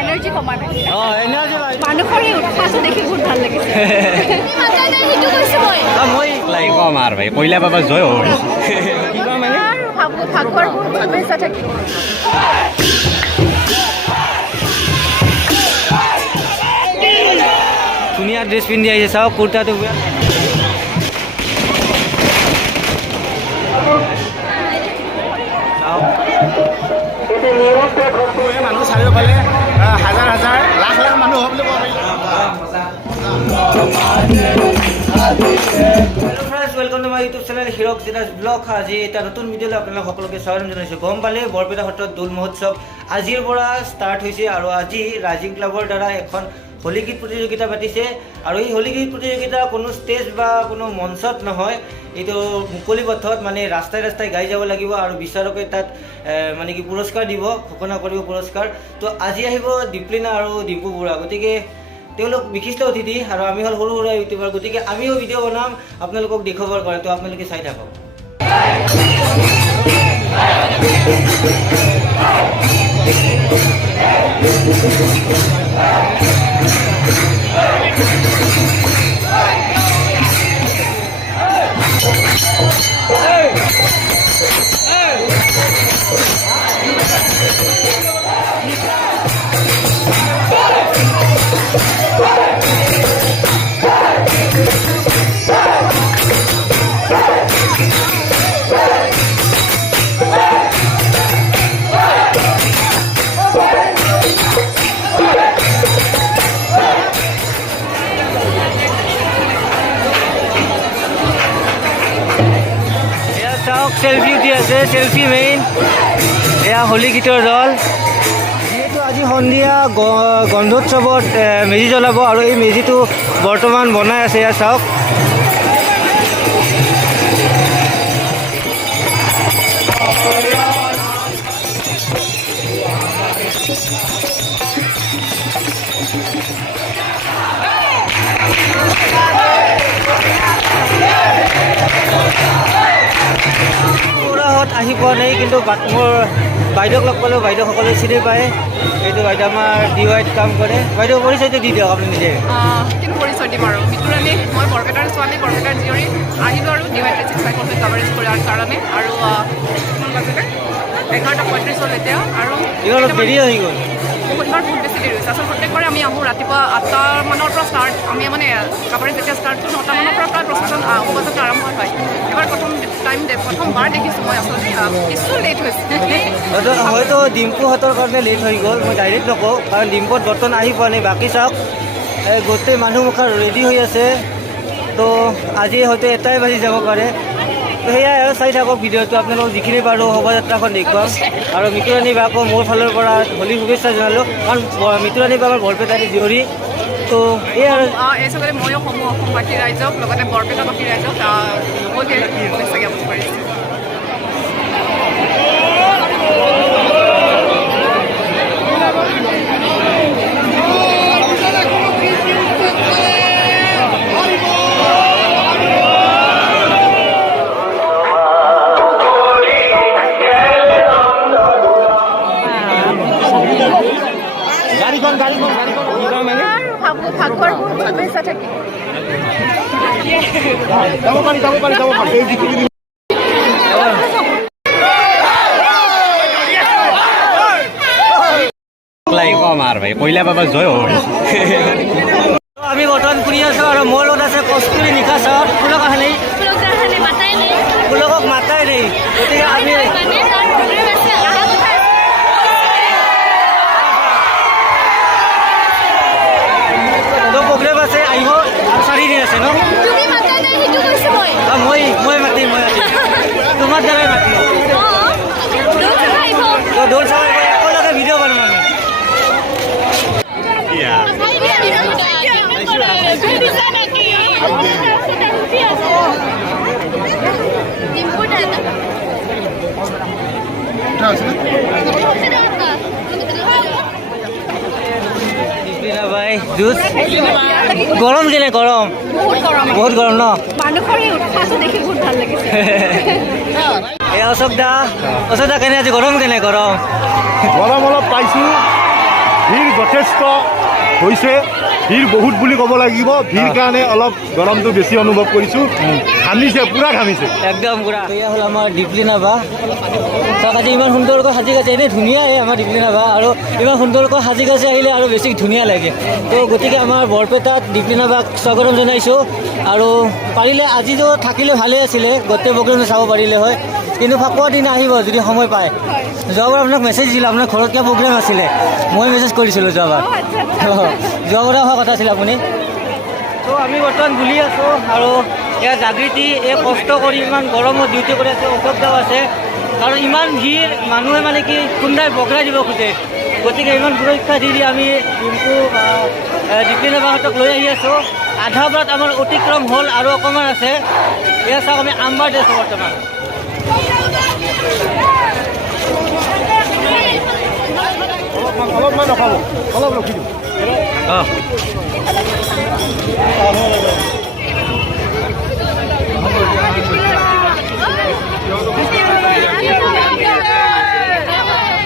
Energy কমা নাই মানুহৰ এই উৎসাহটো দেখি বহুত ভাল লাগিছে মই লাইক কম আৰু ভাই পইলা বাবা জয় হ'ব কিবা মানে ভাগৰ শুভেচ্ছা থাকিব ধুনীয়া ড্ৰেছ পিন্ধি আহিছে চাওক কুৰ্তাটো মানুহ চাৰিওফালে হাজাৰ হাজাৰ লাখ লাখ মানুহ হ'ব বুলি ক'ব welcome to my YouTube channel Hirak genius blog আজি এটা নতুন ভিডিঅ'লৈ আপোনালোক সকলোকে স্বাগতম জনাইছোঁ গম পালে বৰপেটা সত্ৰত দৌল মহোৎসৱ আজিৰ পৰা ষ্টাৰ্ট হৈছে আৰু আজি ৰাইজিং ক্লাবৰ দ্বাৰা এখন হোলী গীত প্ৰতিযোগিতা পাতিছে আৰু এই হোলী গীত প্ৰতিযোগিতা কোনো ষ্টেজ বা কোনো মঞ্চত নহয় এইটো মুকলি পথত মানে ৰাস্তাই ৰাস্তাই গাই যাব লাগিব আৰু বিচাৰকে তাত মানে কি পুৰস্কাৰ দিব ঘোষণা কৰিব পুৰস্কাৰ তো আজি আহিব দীপলিনা আৰু ডিম্পু বুঢ়া গতিকে তেওঁলোক বিশিষ্ট অতিথি আৰু আমি হ'ল সৰু সুৰা ইউটিউবাৰ গতিকে আমিও ভিডিঅ' বনাম আপোনালোকক দেখুৱাবৰ কাৰণে তো আপোনালোকে চাই থাকক সেলফি উঠি আছে সেলফি মেইন এয়া হোলী গীতৰ দল যিহেতু আজি সন্ধিয়া গন্ধোৎসৱত মেজি জ্বলাব আৰু এই মেজিটো বৰ্তমান বনাই আছে এয়া চাওক আহি পোৱা নাই কিন্তু মোৰ বাইদেউক লগ পালোঁ বাইদেউসকলে চিনি পায় এইটো বাইদেউ আমাৰ ডিৱাইত কাম কৰে বাইদেউ পৰিচয়টো দি দিয়ক আপুনি নিজে কিন্তু পৰিচয় দিম আৰু মিতুৰাণী মই বৰপেটাৰ ছোৱালী বৰপেটাৰ জীয়ৰী আহিলোঁ আৰু ডিৱাইট 365 কাভাৰেজ কৰাৰ কাৰণে আৰু কিমান বাজিলে 11:35 হ'ল এতিয়া আৰু অলপ দেৰি হৈ গ'ল বহুতবাৰ বহুত বেছি দেৰি হৈছে আচলতে প্ৰত্যেকবাৰে আমি আহোঁ ৰাতিপুৱা 8টা মানৰ পৰা ষ্টাৰ্ট আমি মানে কাভাৰেজ যেতিয়া ষ্টাৰ্ট কৰোঁ 9টা মানৰ পৰা প্ৰায় প্ৰচেছন বজাত আৰম্ভ হয় এবাৰ প্ৰথমবাৰ দেখিছোঁ মই আচলতে কিছু লেট হৈছে হয়তো ডিম্পুহঁতৰ কাৰণে লেট হৈ গ'ল মই ডাইৰেক্ট নকওঁ কাৰণ ডিম্পুত বৰ্তমান আহি পোৱা নাই বাকী চাওক গোটেই মানুহ মুখা ৰেডি হৈ আছে তো আজি হয়তো এটাই বাজি যাব পাৰে তো সেয়াই আৰু চাই থাকক ভিডিঅ'টো আপোনালোকক যিখিনি পাৰোঁ শোভাযাত্ৰাখন দেখুৱাম আৰু মিতুৰাণী বাকো মোৰ ফালৰ পৰা হোলী শুভেচ্ছা জনালোঁ কাৰণ মিতুৰাণী বা আমাৰ বৰপেটাৰ জীয়ৰী তো এই আৰু এই চবতে ময়ো অসমবাসী ৰাইজক লগতে বৰপেটাবাসী ৰাইজক বহুত শুভেচ্ছা জ্ঞাপন কৰিছোঁ ভাগৰ শুভেচ্ছা থাকিব কম আৰু ভাই পইলা বাবা জয় হ'ব আমি বৰ্তমান ফুৰি আছোঁ আৰু মোৰ লগত আছে কস্তুৰী নিশা ছাৰ ফুলক অহা নাই ফুলকক মাতাই নাই গতিকে আমি প্ৰগ্ৰেম আছে আহিব আৰু 4 দিন আছে ন মই মাতিম তোমাৰ দ্বাৰাই মাতিম দৌল চাব একেলগে ভিডিঅ' বনাম ভাই জুচ গৰম কেনে গৰম বহুত গৰম ন মানুহৰ এই উৎসাহটো দেখি বহুত ভাল লাগিছে এই অশোক দা কেনে আজি গৰম কেনে গৰম গৰম অলপ পাইছোঁ ভিৰ যথেষ্ট হৈছে ভিৰ বহুত বুলি ক'ব লাগিব ভিৰ কাৰণে অলপ গৰমটো বেছি অনুভৱ কৰিছোঁ ঘামিছে পূৰা ঘামিছে একদম পুৰা এয়া হ'ল আমাৰ দীপলিনা বা চাওক আজি ইমান সুন্দৰকৈ সাজি কাচি এনেই ধুনীয়াই আমাৰ দীপলিনা বা আৰু ইমান সুন্দৰকৈ সাজি কাচি আহিলে আৰু বেছি ধুনীয়া লাগে তো গতিকে আমাৰ বৰপেটাত দীপলিনা বাক স্বাগতম জনাইছোঁ আৰু পাৰিলে আজিতো থাকিলে ভালেই আছিলে গোটেই প্ৰগ্ৰেমটো চাব পাৰিলে হয় কিন্তু ফাকুৱা দিন আহিব যদি সময় পায় যোৱাবাৰ আপোনাক মেছেজ দিছিলোঁ আপোনাৰ ঘৰত কিবা প্ৰগ্ৰেম আছিলে মই মেছেজ কৰিছিলোঁ যোৱাবাৰ যোৱাবাৰ অহা কথা আছিলে আপুনি তো আমি বৰ্তমান বুলি আছোঁ আৰু এয়া জাগৃতি এই কষ্ট কৰি ইমান গৰমত ডিউটি কৰি আছে অশোক দাও আছে আৰু ইমান ভিৰ মানুহে মানে কি খুন্দাই বগৰাই দিব খোজে গতিকে ইমান সুৰক্ষা দি আমি দীপলিনা বাহঁতক লৈ আহি আছোঁ আধা বাট আমাৰ অতিক্ৰম হ'ল আৰু অকণমান আছে এয়া চাওক আমি আমবাৰীত আছোঁ বৰ্তমান অলপমান ৰখাব অলপ ৰখি দিওঁ অঁ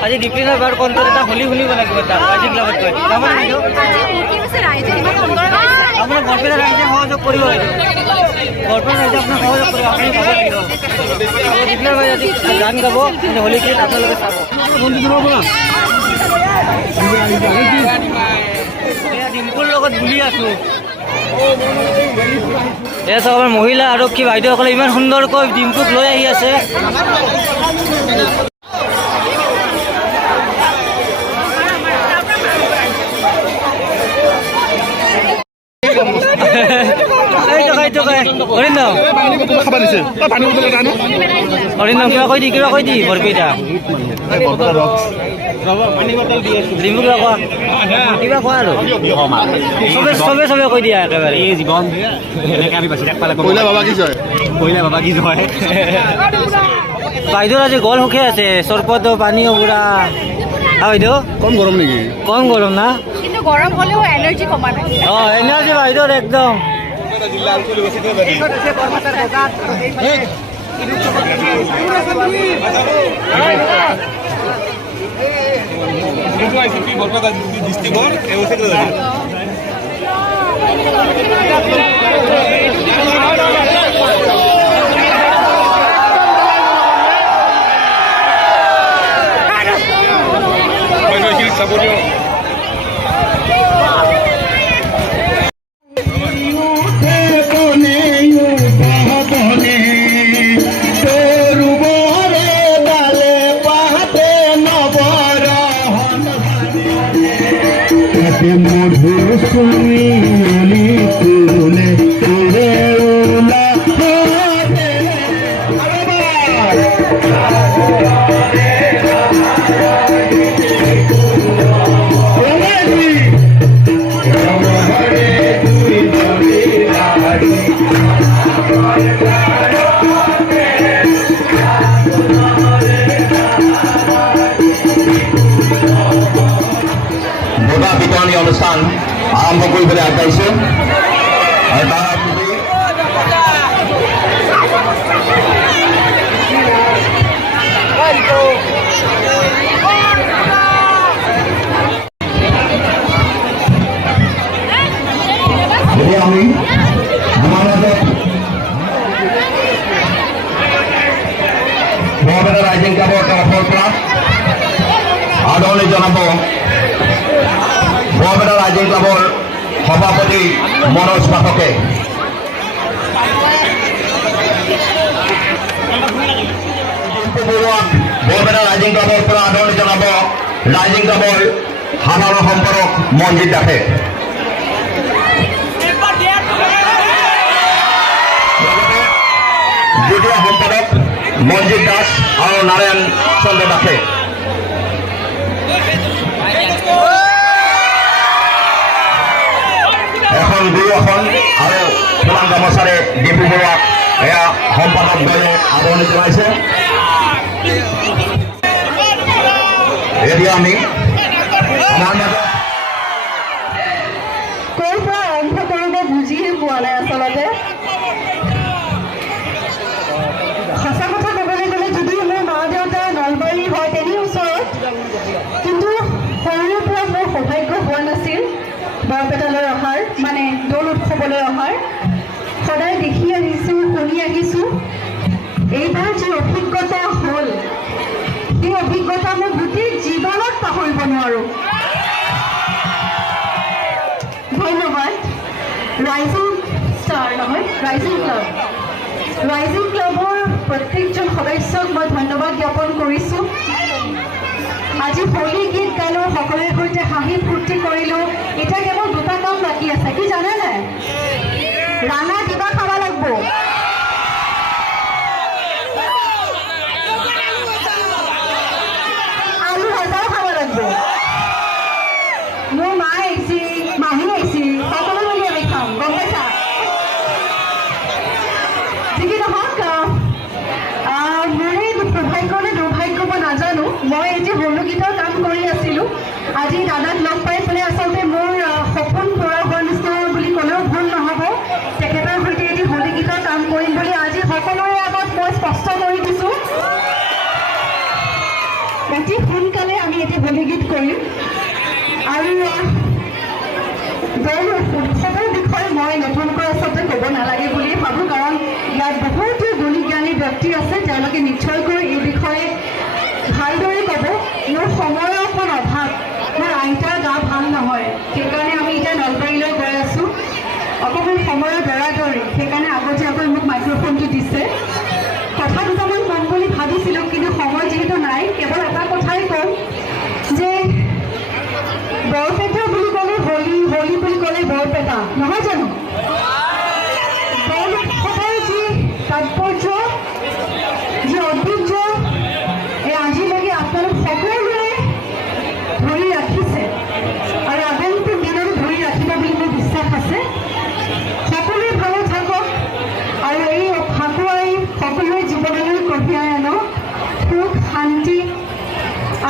আজি দীপলিনা বাৰ কণ্ঠত এটা হোলী শুনিব লাগিব তাক আজি ক্লাবতকৈ আপোনাৰ বৰপেটা ৰাইজে সহযোগ কৰিব লাগিব বৰপেটা ৰাইজে আপোনাক সহযোগ কৰিব আপুনি ক'ব লাগিব দীপলিনা বাই আজি গান গাব হোলী গীত আপোনালোকে চাব ডিম্পুৰ লগত বুলি আছোঁ এয়া চাওক আমাৰ মহিলা আৰক্ষী বাইদেউসকলে ইমান সুন্দৰকৈ ডিম্পুক লৈ আহি আছে অৰিন্দম কিবা কৈ দি বৰপেটা ডিম্পু কিবা কোৱা কিবা কোৱা আৰু চবে কৈ দিয়া একেবাৰে এই জীৱন বাইদেউৰ আজি গল সুখে আছে চৰপতো পানীও পুৰা বাইদেউ কম গৰম নেকি কম গৰম না কিন্তু গৰম হ'লেও এনাৰ্জি কমা নাই অঁ এনাৰ্জি বাইদেউৰ একদম মধুৰ সুমিলি তুলে তুলে উলা বঁটা বিতৰণী অনুষ্ঠান আৰম্ভ কৰিবলৈ আগবাঢ়িছোঁ আৰু তাৰ যদি আমি আমাৰ মাজত বৰপেটা ৰাইজিং ক্লাবৰ তৰফৰ পৰা আদৰণি জনাব বৰপেটা ৰাইজিং ক্লাবৰ সভাপতি মনোজ পাঠকে বৰপেটা ৰাইজিং ক্লাবৰ পৰা আদৰণি জনাব ৰাইজিং ক্লাবৰ সাধাৰণ সম্পাদক মনজিৎ দাসে দ্বিতীয় সম্পাদক মনজিৎ দাস আৰু নাৰায়ণ চন্দ্ৰ দাসে এখন গুৰু আসন আৰু ফুলাম গামোচাৰে ডিম্পু বৰুৱাক এয়া সম্পাদক দলে আদৰণি জনাইছে এতিয়া আমি আমাৰ মাজত ক'ৰ পৰা আৰম্ভ কৰিব বুজিয়ে পোৱা নাই আচলতে সঁচা কথা ক'বলৈ গ'লে যদি কিন্তু সৰুৰে পৰা মোৰ সৌভাগ্য হোৱা নাছিল বৰপেটালৈ অহাৰ, মানে দৌল উৎসৱলৈ অহাৰ। সদায় দেখি আহিছোঁ, শুনি আহিছোঁ। এইবাৰ যি অভিজ্ঞতা হ'ল, সেই অভিজ্ঞতা মই গোটেই জীৱনত পাহৰিব নোৱাৰোঁ। ধন্যবাদ ৰাইজিং ষ্টাৰ, নহয় ৰাইজিং ক্লাব, ৰাইজিং ক্লাবৰ প্ৰত্যেকজন সদস্যক মই ধন্যবাদ জ্ঞাপন কৰিছোঁ। আজি হোলী গীত গালোঁ, সকলোৰে সৈতে হাঁহি ফূৰ্তি কৰিলোঁ। এতিয়া কেৱল দুটা কাম বাকী আছে, কি জানে নাই? ৰাণা কিবা খাব লাগিব, আলু ভাজাও খাব লাগিব। মোৰ মা আহিছে, মাহী আহিছে, সকলো মিলি আমি খাম, গম পাইছা? যি কি নহওক, মোৰ এই সৌভাগ্য নে দুৰ্ভাগ্য মই নাজানো। মই এটি হোলী গীতৰ কাম কৰি আছিলোঁ। আজি দাদাক লগ পাই পেলাই আচলতে মোৰ সপোন পূৰা হোৱাৰ নিচিনা বুলি ক'লেও ভুল নহ'ব। তেখেতৰ সৈতে এটি হোলী গীতৰ কাম কৰিম বুলি আজি সকলোৰে আগত মই স্পষ্ট কৰি দিছোঁ। অতি সোনকালে আমি এটি হোলী গীত কৰিম। আৰু দৌল উৎসৱৰ বিষয়ে মই নতুনকৈ আচলতে ক'ব নালাগে বুলি ভাবোঁ, কাৰণ ইয়াত বহুতো গুণী জ্ঞানী ব্যক্তি আছে, তেওঁলোকে নিশ্চয়কৈ এই বিষয়ে ভালদৰে ক'ব। মোৰ সময়ৰ অকণ অভাৱ, মোৰ আইতাৰ গা ভাল নহয়, সেইকাৰণে আমি এতিয়া নলবাৰীলৈ গৈ আছোঁ। অকণমান সময়ৰ দৌৰা-দৌৰি, সেইকাৰণে আগতীয়াকৈ মোক মাইক্ৰফোনটো দিছে। কথা দুটামান ক'ম বুলি ভাবিছিলোঁ, কিন্তু সময় যিহেতু নাই, কেৱল এটা কথাই ক'ম যে বৰপেটা বুলি ক'লে হোলী, হোলী বুলি ক'লে বৰপেটা, নহয় জানো? দৌল উৎসৱৰ যি তাৎপৰ্য, যি ঐতিহ্য, এই আজিলৈকে আপোনালোক সকলোৱে ধৰি ৰাখিছে আৰু আগন্তুক দিনত ধৰি ৰাখিব বুলি মোৰ বিশ্বাস আছে। সকলোৱে ভালে থাকক আৰু এই ফাকুৱাই সকলোৰে জীৱনলৈ কঢ়িয়াই আনক সুখ, শান্তি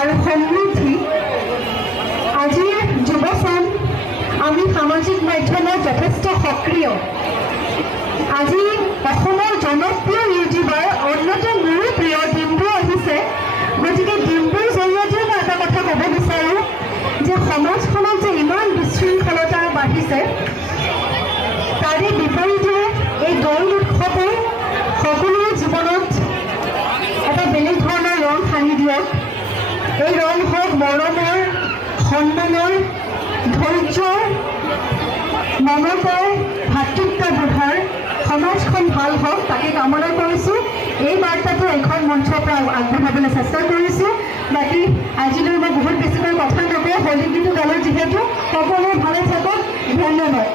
আৰু সমৃদ্ধি। আজিৰ যুৱচাম আমি সামাজিক মাধ্যমত যথেষ্ট সক্ৰিয়। আজি অসমৰ জনপ্ৰিয় ইউটিউবাৰ অন্যতম মোৰো প্ৰিয় ডিম্পু আহিছে। গতিকে ডিম্পুৰ জৰিয়তে মই এটা কথা ক'ব বিচাৰোঁ যে সমাজখনত যে ইমান বিশৃংখলতা বাঢ়িছে, তাৰে বিপৰীতে এই দৌল উৎসৱে সকলোৰে জীৱনত এটা বেলেগ ধৰণৰ ৰং সানি দিয়ক। এই ৰং হওক মৰমৰ, সন্মানৰ, ধৈৰ্যৰ, মমতাৰ, ভাতৃত্ববোধৰ। সমাজখন ভাল হওক তাকে কামনা কৰিছোঁ। এই বাৰ্তাটো এখন মঞ্চৰ পৰা আগবঢ়াবলৈ চেষ্টা কৰিছোঁ। বাকী আজিলৈ মই বহুত বেছিকৈ কথা নকওঁ, হোলী গীতো গালোঁ যিহেতু। সকলোৱে ভালে থাকক, ধন্যবাদ।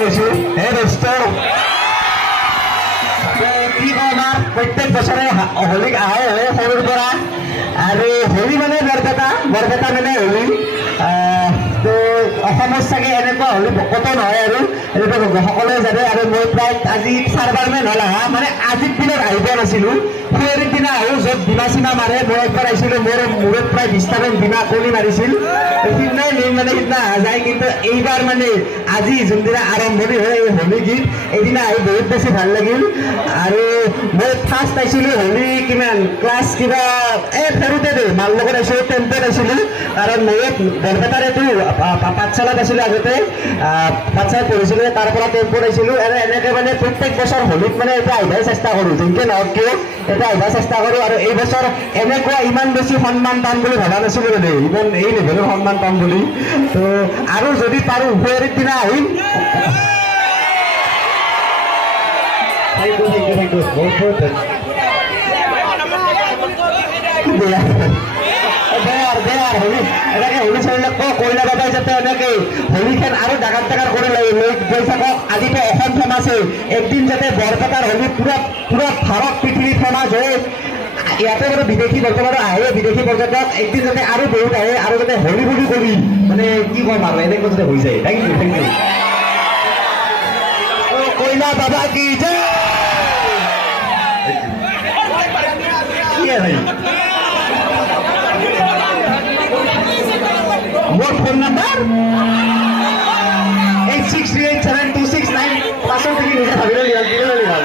কৈছোঁ হে দোস্ত, কি কম আৰু প্ৰত্যেক বছৰে হোলী আহে সৰুৰ পৰা। আৰু হোলী মানে বৰপেটা, বৰপেটা মানে হোলী। তো অসমত চাগে এনেকুৱা হোলী ক'তো নহয় আৰু এনেকুৱা সকলোৱে জানে। আৰু মই প্ৰায় আজি 4বাৰমান হ'ল আহা, মানে আজিৰ দিনত আহি পোৱা নাছিলোঁ। শুৱেৰিৰ দিনা আহোঁ, য'ত বীমা চিমা মাৰে। মই একবাৰ আহিছিলোঁ, মোৰ মূৰত প্ৰায় 20টামান বীমা কলি মাৰিছিল। সিদিনাই মেইন মানে সিদিনা অহা যায়। কিন্তু এইবাৰ মানে আজি যোনদিনা আৰম্ভণি হয় এই হোলী গীত, এইদিনা আহি বহুত বেছি ভাল লাগিল। আৰু মই ফাৰ্ষ্ট আহিছিলোঁ হোলী কিমান ক্লাছ কিবা সৰুতে দেই মাৰ লগত আহিছিলোঁ, 10ত আহিছিলোঁ। কাৰণ মই বৰপেটাৰেতো পাঠশালাত আছিলোঁ আগতে, পাঠশালাত পঢ়িছিলোঁ, তাৰ পৰা 10ত আহিছিলোঁ। আৰু এনেকৈ মানে প্ৰত্যেক বছৰ হোলীত মানে এতিয়া আহিবই চেষ্টা কৰোঁ, যেনেকৈ নহওক কিয় এতিয়া আহিব চেষ্টা কৰোঁ। আৰু এই বছৰ এনেকুৱা ইমান বেছি সন্মান পাম বুলি ভবা নাছিলোঁ, মানে ইমান এই লেভেলৰ সন্মান পাম বুলি। তো আৰু যদি পাৰোঁ শুৱেৰিৰ দিনা আহিম। Thank you, thank you, thank you, বহুত বহুত এনেকৈ হোলী চলিলে কইনা বাবাই যাতে এনেকৈ হোলীখন আৰু ডাঙৰ ডাঙৰ কৰি লৈ গৈ থাকক। আজিতো অসম ফেমাছে, একদিন যাতে বৰপেটাৰ হোলী পুৰা পুৰা ভাৰত পৃথিৱী ফেমাছ হয়। ইয়াতে মানে বিদেশী বৰ্তমানো আহে, বিদেশী পৰ্যটক একদিন যাতে আৰু বহুত আহে, আৰু যাতে হোলী বুলি কৰি মানে কি ক'ম আৰু এনেকৈ যাতে হৈ যায়। Thank you, thank you. কইনা বাবা কি জয়। ভাই মোৰ ফোন নাম্বাৰ 86387269 পাছত তুমি নিজে ভাবি ল'লি ভাল।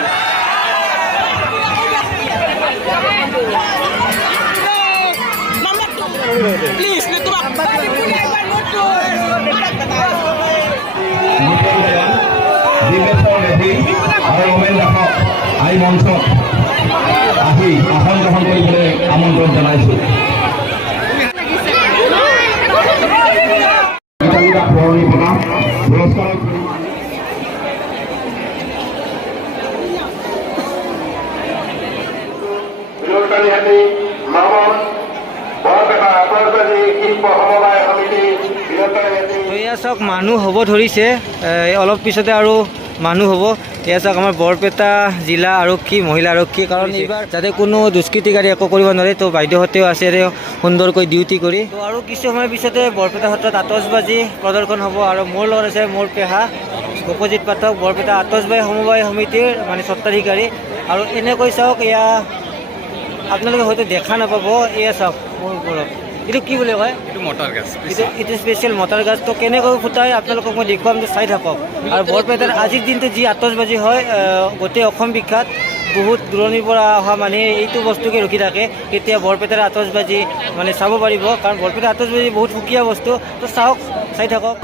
হোমেন দাসক এই মঞ্চত আহি আসন গ্ৰহণ কৰিবলৈ আমন্ত্ৰণ জনাইছোঁ। পুৰণি প্ৰদান পুৰস্কাৰ তো এয়া চাওক মানুহ হ'ব ধৰিছে, অলপ পিছতে আৰু মানুহ হ'ব। এয়া চাওক আমাৰ বৰপেটা জিলা আৰক্ষী, মহিলা আৰক্ষী, কাৰণ এইবাৰ যাতে কোনো দুষ্কৃতিকাৰী একো কৰিব নোৱাৰে, তো বাইদেউহঁতেও আছে সুন্দৰকৈ ডিউটি কৰি। তো আৰু কিছু সময়ৰ পিছতে বৰপেটা সত্ৰত আতচবাজি প্ৰদৰ্শন হ'ব। আৰু মোৰ লগত আছে মোৰ পেহা গপজিত পাঠক, বৰপেটা আতচবাজি সমবায় সমিতিৰ মানে স্বত্বাধিকাৰী। আৰু এনেকৈ চাওক, এয়া আপোনালোকে হয়তো দেখা নাপাব, এয়া চাওক মোৰ ওপৰত এইটো কি বুলি কয়, এইটো স্পেচিয়েল মটাৰ গাছ। তো কেনেকৈ ফুটাই আপোনালোকক মই দেখুৱাম, চাই থাকক। আৰু বৰপেটাৰ আজিৰ দিনটো যি আতচবাজি হয়, গোটেই অসম বিখ্যাত। বহুত দূৰণিৰ পৰা অহা মানুহে এইটো বস্তুকে ৰখি থাকে, কেতিয়া বৰপেটাৰ আতচবাজি মানে চাব পাৰিব, কাৰণ বৰপেটাৰ আতচবাজি বহুত সুকীয়া বস্তু। তো চাওক, চাই থাকক।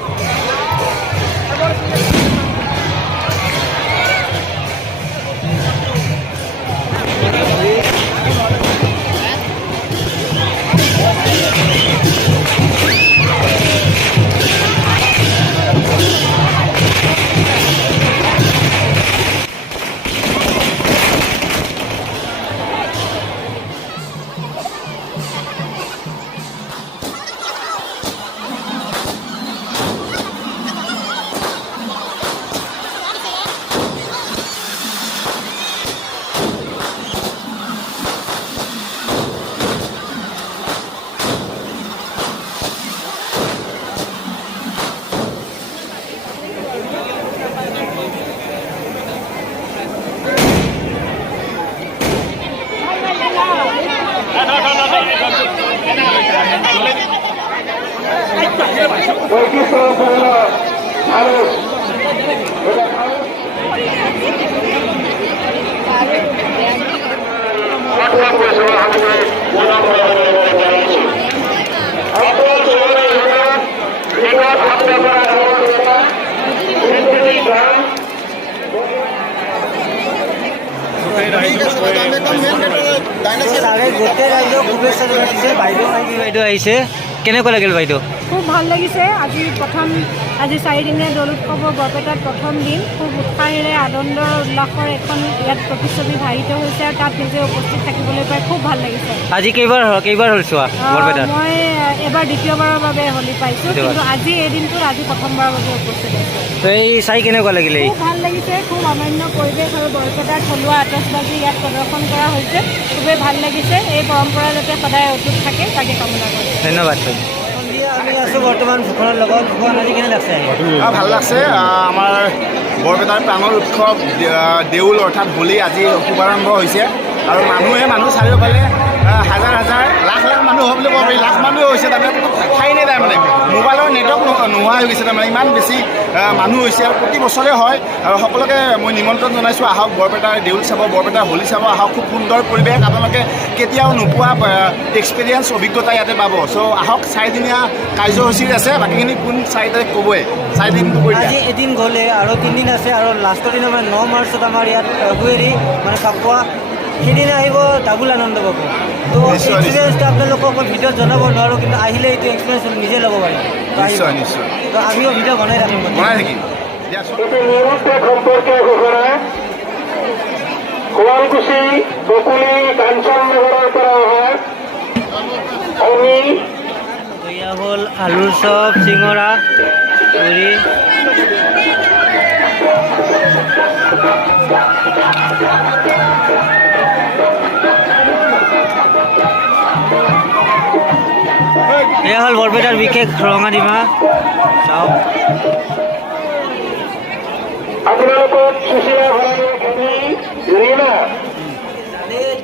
গোটেই ৰাইজক শুভেচ্ছা জনাইছে। বাইদেউ আহিছে, কেনেকুৱা লাগিল বাইদেউ? খুব ভাল লাগিছে। আজি 4 দিনীয়া দৌল উৎসৱৰ বৰপেটাত প্ৰথম দিন। খুব উৎসাহেৰে আনন্দ উল্লাসৰ এখন ইয়াত প্ৰতিচ্ছবি ভাহিত হৈছে, আৰু তাত নিজে উপস্থিত থাকিবলৈ পাই খুব ভাল লাগিছে। আজি কেইবাৰ হ'ল চোৱা বৰপেটাত? মই এবাৰ দ্বিতীয়বাৰৰ বাবে হোলী পাইছোঁ, কিন্তু আজি এই দিনটোত আজি প্ৰথমবাৰৰ বাবে উপস্থিত হৈছোঁ। তো এই চাই কেনেকুৱা লাগিলে? খুব ভাল লাগিছে। খুব অনন্য পৰিৱেশ আৰু বৰপেটাৰ থলুৱা আতচবাজি ইয়াত প্ৰদৰ্শন কৰা হৈছে। খুবেই ভাল লাগিছে। এই পৰম্পৰা যাতে সদায় অটুট থাকে, তাকে কামনা কৰিছোঁ। ধন্যবাদ। আমি আছোঁ বৰ্তমান ভূষণৰ লগত। ভূষণ, আজি কেনে লাগছে? ভাল লাগছে। আমাৰ বৰপেটাৰ প্ৰাণৰ উৎসৱ দেউল অৰ্থাৎ হোলী আজি শুভাৰম্ভ হৈছে, আৰু মানুহ চাৰিওফালে হাজাৰ লাখ মানুহ হ'ব বুলি ক'ব পাৰি। লাখ মানুহ হৈছে, তাৰমানে ঠাই নাই, তাৰমানে মোবাইলৰ নেটৱৰ্ক নোহোৱা হৈ গৈছে, তাৰমানে ইমান বেছি মানুহ হৈছে। আৰু প্ৰতি বছৰে হয়, আৰু সকলোকে মই নিমন্ত্ৰণ জনাইছোঁ, আহক বৰপেটাৰ দেউল চাব, বৰপেটাৰ হোলী চাব আহক। খুব সুন্দৰ পৰিৱেশ, আপোনালোকে কেতিয়াও নোপোৱা এক্সপিৰিয়েঞ্চ, অভিজ্ঞতা ইয়াতে পাব। চ' আহক, 4 দিনীয়া কাৰ্যসূচী আছে, বাকীখিনি কোন 4 তাৰিখ ক'বই। 4 দিনটো কৰি আজি এদিন গ'লে আৰু 3 দিন আছে, আৰু লাষ্টৰ দিনা মানে 9 মাৰ্চত আমাৰ ইয়াত হুৱেৰি মানে ফাকুৱা, সেইদিনা আহিব, ডাবুল আনন্দ পাব। তো এক্সপিৰিয়েঞ্চটো আপোনালোকক মই ভিডিঅ'ত জনাব নোৱাৰোঁ, কিন্তু আহিলে এইটো এক্সপিৰিয়েঞ্চ নিজে ল'ব পাৰিম। নিশ্চয়। তো আমিও ভিডিঅ' বনাই থাকিম। সম্পৰ্কে ঘোষণা শুৱালকুছি বকুলি কাঞ্চন নগৰৰ পৰা অহা অনিল। এয়া হ'ল আলুৰ চপ, চিঙৰা, পুৰি। এয়া হ'ল বৰপেটাৰ বিশেষ ৰঙাডিমা, চাওক। আপোনালোকক সুশীলা ভৰালীৰ খেতি ৰীমা।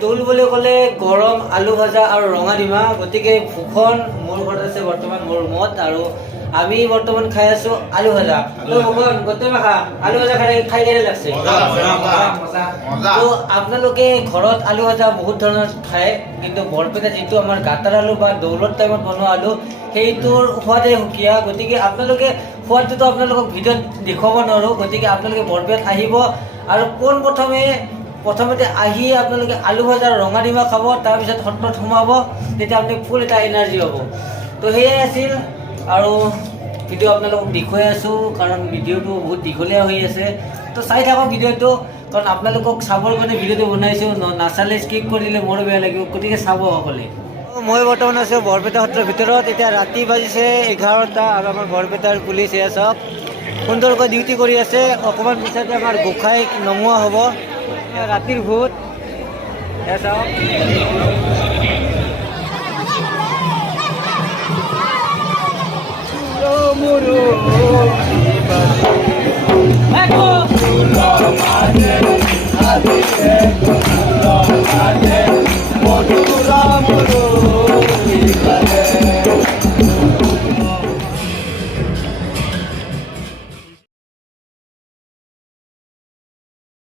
দৌল বুলি ক'লে গৰম আলু ভাজা আৰু ৰঙাডিমা, গতিকে ভূষণ মোৰ ঘৰত আছে বৰ্তমান, মোৰ ৰুমত, আৰু আমি বৰ্তমান খাই আছো আলু ভাজা। ভূষণ গোটেই মাখা আলু ভাজা খাই কেনে লাগছে? তো আপোনালোকে ঘৰত আলু ভাজা বহুত ধৰণৰ খায়, কিন্তু বৰপেটা যিটো আমাৰ গাঁতাৰ আলু বা দৌলৰ টাইমত বনোৱা আলু, সেইটোৰ সোৱাদেই সুকীয়া। গতিকে আপোনালোকে সোৱাদটোতো আপোনালোকক ভিডিঅ'ত দেখুৱাব নোৱাৰোঁ, গতিকে আপোনালোকে বৰপেটাত আহিব আৰু প্ৰথমতে আহি আপোনালোকে আলু ভজা ৰঙা ডিমা খাব, তাৰপিছত সত্ৰত সোমাব, তেতিয়া আপুনি ফুল এটা এনাৰ্জি হ'ব। তো সেয়াই আছিল, আৰু ভিডিঅ' আপোনালোকক দেখুৱাই আছোঁ কাৰণ ভিডিঅ'টো বহুত দীঘলীয়া হৈ আছে। তো চাই থাকক ভিডিঅ'টো, কাৰণ আপোনালোকক চাবৰ কাৰণে ভিডিঅ'টো বনাইছোঁ, নাচালে স্কিপ কৰি দিলে মোৰো বেয়া লাগিব, গতিকে চাব সকলোৱে। মই বৰ্তমান আছোঁ বৰপেটা সত্ৰৰ ভিতৰত। এতিয়া ৰাতি বাজিছে 11টা আৰু আমাৰ বৰপেটাৰ পুলিচ এয়া চাওক সুন্দৰকৈ ডিউটি কৰি আছে। অকণমান পিছতে আমাৰ গোসাঁই নমোৱা হ'ব। এয়া ৰাতিৰ ভোট এয়া চাওক। Mother,